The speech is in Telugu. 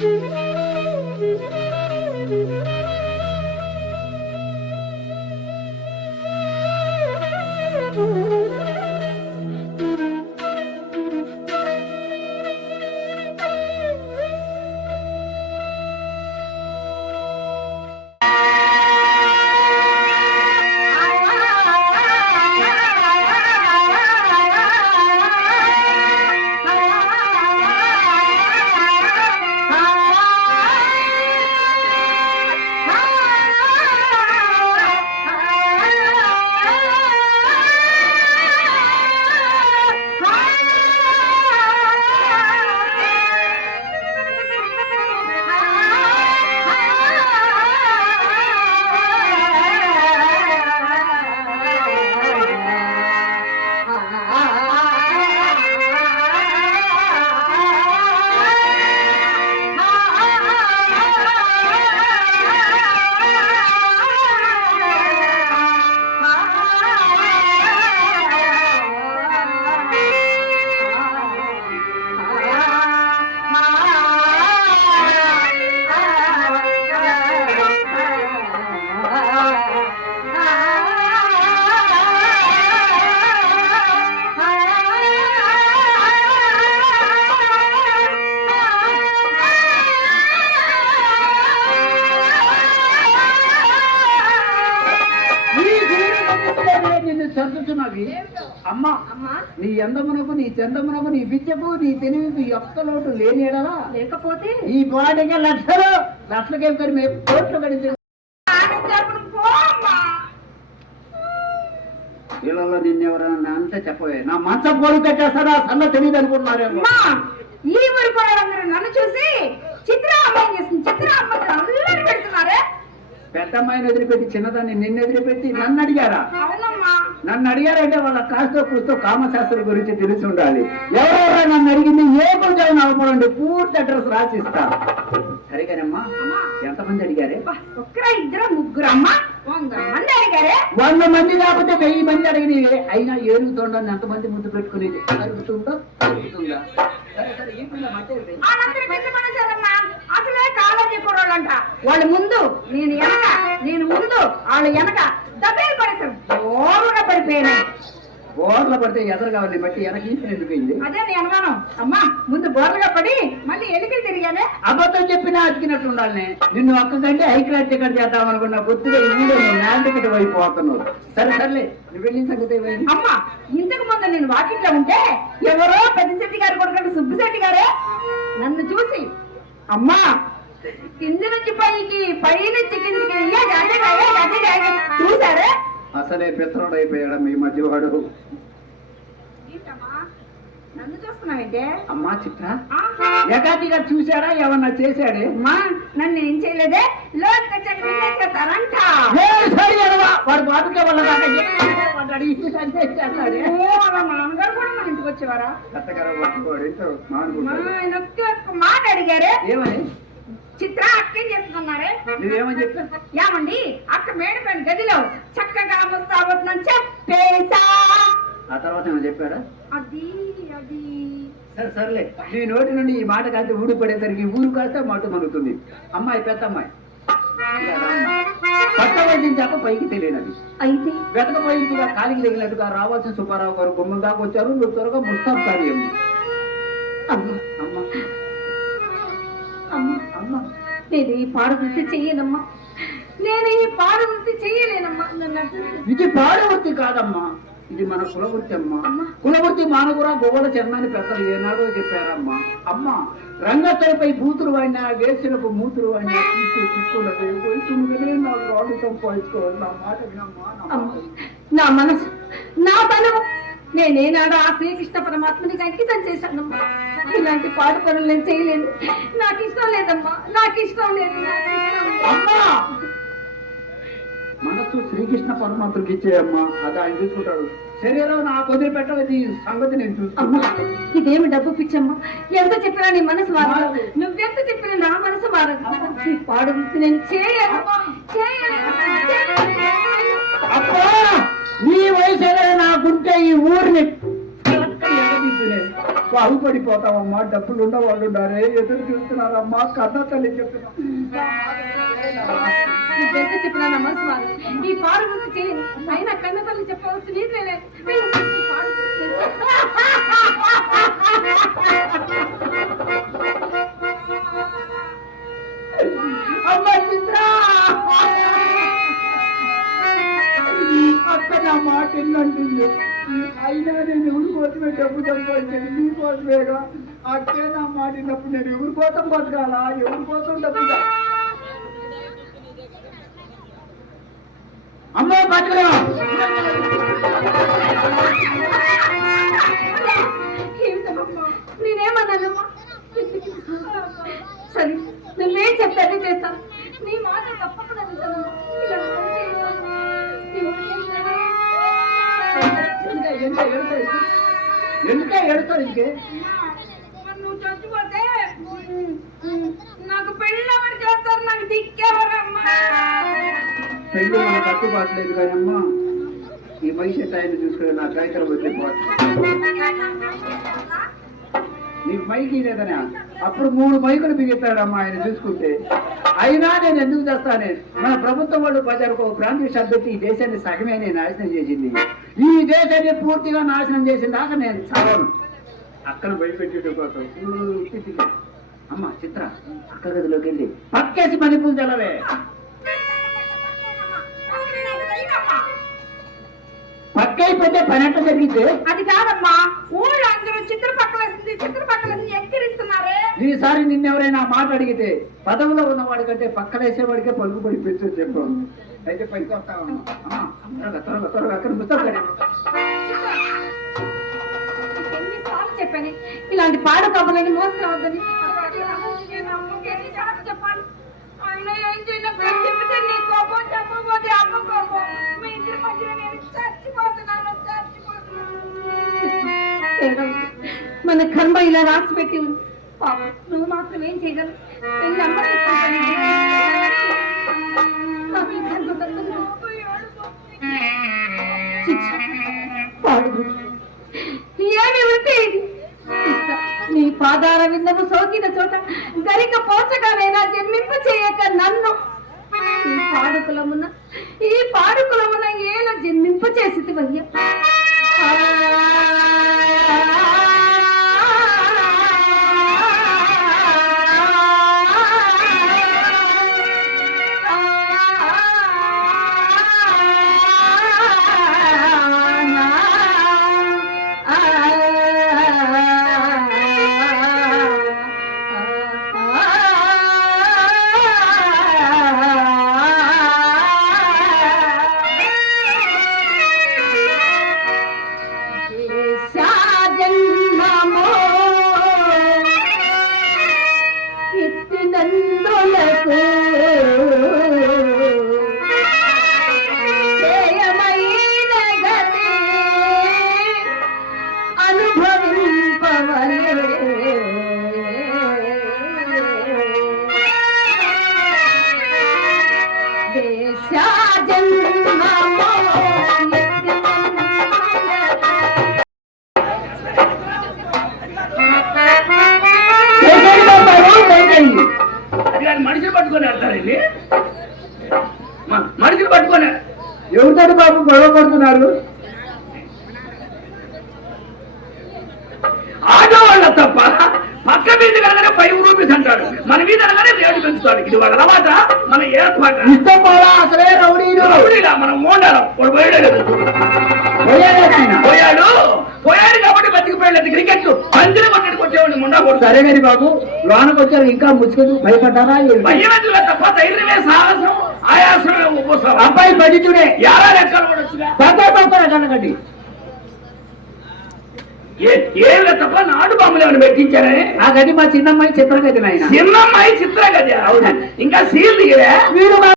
Música నిన్ను చదువుతున్నవి అమ్మ నీ ఎందమునకు నీ చందమునకు నీ విద్యకు నీ తెలివికి ఒక్క లోటు లేని లేకపోతే? ఈ పాటికి లక్షలు లక్షలకేం కానీ మేము కోట్లు గడించే వీళ్ళలో నిన్నెవరైనా అంతే చెప్పవే. నా మంచం కోడి కట్టేస్తాడా? సన్న తెలియదు అనుకుంటున్నారేమో. ఈ ఊరి వాళ్ళందరూ నన్ను చూసి చిత్ర అమ్మాయి చేసింది చిత్ర అమ్మాయి అందరూ పెడుతున్నారే? పెద్ద అమ్మాయిని వదిలిపెట్టి చిన్నదాన్ని నిన్ను వదిలిపెట్టి నన్ను అడిగారా? అవునమ్మా. నన్ను అడిగారంటే వాళ్ళ కాస్తో కూస్తో కామశాస్త్రం గురించి తెలిసి ఉండాలి. ఎవరెవరో నన్ను అడిగింది ఏ కొంచెం అవపడండి పూర్తి అడ్రస్ రాసిస్తా సరిగానమ్మా అమ్మా ఎంతమంది అడిగారే? ఒక్కరా ఇద్దరు ముగ్గురు అమ్మా వంద మంది అడిగారే. వంద మంది కాకపోతే వెయ్యి మంది అడిగినవి. అయినా ఏరుగుతుండని ఎంతమంది ముద్దు పెట్టుకునేది? అరుగుతుందో అరుగుతుందా సరే సరే పిల్ల పెద్ద కాలేజీ కుర్రోళ్ళంట వాళ్ళు ముందు నేను వెనక నేను ముందు వాళ్ళు వెనక. దబ్బేలు పడేశారు. ఓరుగా పడిపోయినాయి. బోర్ల పడితే ఎదురు కావాలి బట్టి వెనక ఎందుకైంది అదే నేను అనుమానం. అమ్మా ముందు బోర్లుగా పడి మళ్ళీ ఎలికలు తిరిగానే. అబద్ధం చెప్పినా అతికినట్టు ఉండాలి. నిన్ను ఒక్కకంటే హైక్లాట్ టికెట్ చేద్దాం అనుకున్నా బొత్తిగా వీడియో నేను టికెట్ సరే సర్లే నువ్వు వెళ్ళిన సంగతి ఏమైంది? అమ్మా ఇంతకు ముందు నేను వాకిట్లో ఉంటే ఎవరో పెద్దశెట్టి గారు కొడుకంటే సుబ్బిశెట్టి గారే నన్ను చూసి అమ్మా కింది నుంచి పైకి పై నుంచి కిందికి చూసారే అసలే పిత్రుడు అయిపోయాడు మీ నన్ను చూస్తున్నావంటే? అమ్మా చిత్ర. ఆ? ఏకాకిగా చూశాడా? ఏమన్నా చేశాడే? అమ్మా నన్ను ఏం చేయలేదే? చెక్క నిన్నే చేస్తారంట. వాడు బాతుకే వాళ్ళ వాడు నాన్నగారు కూడా మన ఇంటికి వచ్చేవారా? మాట అడిగారే? ఏమని? చిత్ర అక్కేం చేస్తున్నారే ఏమండి? అక్క మేడిపోయిన గదిలో చక్కగా ముస్తాబోతుందని చెప్పేశా ఆ తర్వాత ఏమో చెప్పాడా అది అది. సరే సర్లే. నీ నోటి నుండి ఈ మాట కాస్త ఊడిపడేసరికి ఊరు కాస్త మటు మనుగుతుంది అమ్మాయి పెద్ద అమ్మాయి. పట్ట వైద్యం చెప్ప పైకి తెలియనది అయితే? వెతకపోయిందిగా కాలికి తగిలినట్టుగా రావాల్సిన సుబ్బారావు గారు గుమ్మం దాకా వచ్చారు. నువ్వు త్వరగా ముస్తాబ్ కార్యం అమ్మ. అమ్మ. అమ్మ అమ్మ నేను ఈ పాడవృత్తి చెయ్యనమ్మా. నేను ఈ పాడవృత్తి చెయ్యలేనమ్మా ఇది పాడవృత్తి కాదమ్మా. ఇది మన కులవృత్తి అమ్మా. కులవృత్తి మానవురా గోవల చర్మాన్ని పెద్దలు ఏనాడో చెప్పారమ్మా. అమ్మ రంగస్థలిపై బూతులు వాడినా వేసులకు మూతులు వాడినా తీసి వయసుగానే నా రాళ్ళు సంపాదించుకోవాలి నా మాట వినమ్మా నా మనసు నా తనువు నేనేనాడు ఆ శ్రీకృష్ణ పరమాత్మనికి అంకితం చేశానమ్మా. ఇలాంటి పాడు పనులు నేను చేయలేను. నాకు ఇష్టం లేదమ్మా. నాకు ఇష్టం లేదు. నాకు ఇష్టం లేదు. అమ్మా! మనసు శ్రీకృష్ణ పరమాత్మకి ఇచ్చేయమ్మా. అది ఆయన చూసుకుంటాడు. శరీరం నాకు వదిలిపెట్టలేదు. ఈ సంగతి నేను చూసుకుంటాను. ఇదేమి డబ్బు పిచ్చమ్మా? ఎంత చెప్పినా నీ మనసు మారదు. నువ్వెంత చెప్పినా నా మనసు మారదు. పాడు నేను చేయను. నీ వయసు నాకుంటే ఈ ఊరిని. బాగుపడిపోతామమ్మా డబ్బులు ఉన్న వాళ్ళు ఉన్నారే ఎదురు చూస్తున్నారమ్మా. కన్న తల్లి చెప్తున్నా నువ్వెంత చెప్పినా నమస్కారం ఈ పాడు అయినా కన్న తల్లి గుర్తు అమ్మ చిత్ర! అక్క నా మాట ఎన్నంటుంది అయినా నేను ఎవరి కోసమే డబ్బు సంపాదించాను మీ అట్టే నా మాటినప్పుడు నేను ఎవరి కోసం బతకాలా? ఎవరి కోసం డబ్బు దా- అమ్మ బతకరా? ఏడుస్తావు ఇంకే? ఎందుకే ఏడుస్తావు ఇంకే నువ్వు చచ్చిపోతే నాకు పెళ్ళి ఎవరు చేస్తారు? నాకు దిక్కేవరమ్మా. పెళ్ళి మన కట్టుబాట్లేదు కానీ అమ్మ ఈ భవిష్యత్ ఆయన చూసుకుని నా కైకర వదిలిపోతుంది నీకు మైకి లేదనా అప్పుడు మూడు మైకులు బిగిస్తాడమ్మా ఆయన చూసుకుంటే. అయినా నేను ఎందుకు చేస్తానే? మన ప్రభుత్వం వాళ్ళు ప్రజలకు ఒక ప్రాంతీయ సభ్యత ఈ దేశాన్ని సగమే నేను నాశనం చేసింది. ఈ దేశాన్ని పూర్తిగా నాశనం చేసిన దాకా నేను చదవను. అక్కను బయటపెట్టే కోసం. అమ్మ చిత్ర అక్క గదిలోకి వెళ్ళి పక్కేసి మణిపూలు చల్లవే పక్కైపోతే పని ఎట్లా జరిగితే అది కాదమ్మా ఊళ్ళో అందరూ చిత్ర పక్కలేసింది చిత్ర పక్కలేసింది ఎక్కిరిస్తున్నారే. ఈసారి నిన్నెవరైనా మాట అడిగితే పదవిలో ఉన్నవాడి కంటే పక్కలేసేవాడికే పలుకుబడి పెట్టు చెప్పు. అయితే పైకి వస్తావమ్మా అమ్మా, త్వరగా త్వరగా త్వరగా అక్కడ పుస్తకం ఎన్నిసార్లు చెప్పాను. ఇలాంటి పాడు కబుర్లని మోసరావద్దని నేను అమ్మకి ఎన్నిసార్లు చెప్పాను. అయినా ఏం చేయనప్పుడు చెప్తే నీ కోపం చెప్పకపోతే అమ్మ కోపం. మీ ఇద్దరి నేను చచ్చిపోతున్నాను మన కర్మ ఇలా రాసి పెట్టి ఉంది. నువ్వు మాత్రం ఏం చేయగలవు ఏమి ఇది? నీ పాదార విందము సోకిన చోట గరిక పోచగానైనా జన్మింపు చేయక నన్ను. ఈ పాడుకులమున ఈ పాడుకులమున ఏల జన్మింపు చేసి వయ్య కాదు మనిషిని పట్టుకొని వెళ్తారండి మ- మనిషిని పట్టుకొని ఎవరితో బాబు గొడవ పడుతున్నారు? ఆడవాళ్ళ తప్ప పక్క మీద కలగానే ఫైవ్ రూపీస్ అంటాడు. మన మీద కలగానే రేటు పెంచుతాడు. ఇది వాళ్ళ అలవాట మన ఏర్పాటు. ఇష్టం పోలా అసలే రౌడీలు. రౌడీలా, మనం మోండాలం వాడు పోయాడే. పోయాడే. పోయాడు. బతికిపోయాడు క్రికెట్ పందిరి వచ్చేవాడు ముండా కొడుతాడు సరే గారి బాబు లోనకు వచ్చారు ఇంకా ముచ్చుకుని భయపడ్డారా తప్ప ధైర్యమే సాహసం ఆయాసమే అబ్బాయి బడిచుడే యారా లెక్కలు కూడా పక్క పక్కన కనకండి ఏ- ఏం లేదు తప్ప నాటు బాంబులు ఏమైనా పెట్టించారే? ఆ గది మా చిన్నమ్మాయి చిత్రగతి నాయన. చిన్నమ్మాయి చిత్ర కదా అవును? ఇంకా సీల్ దిగిరే వీడు మా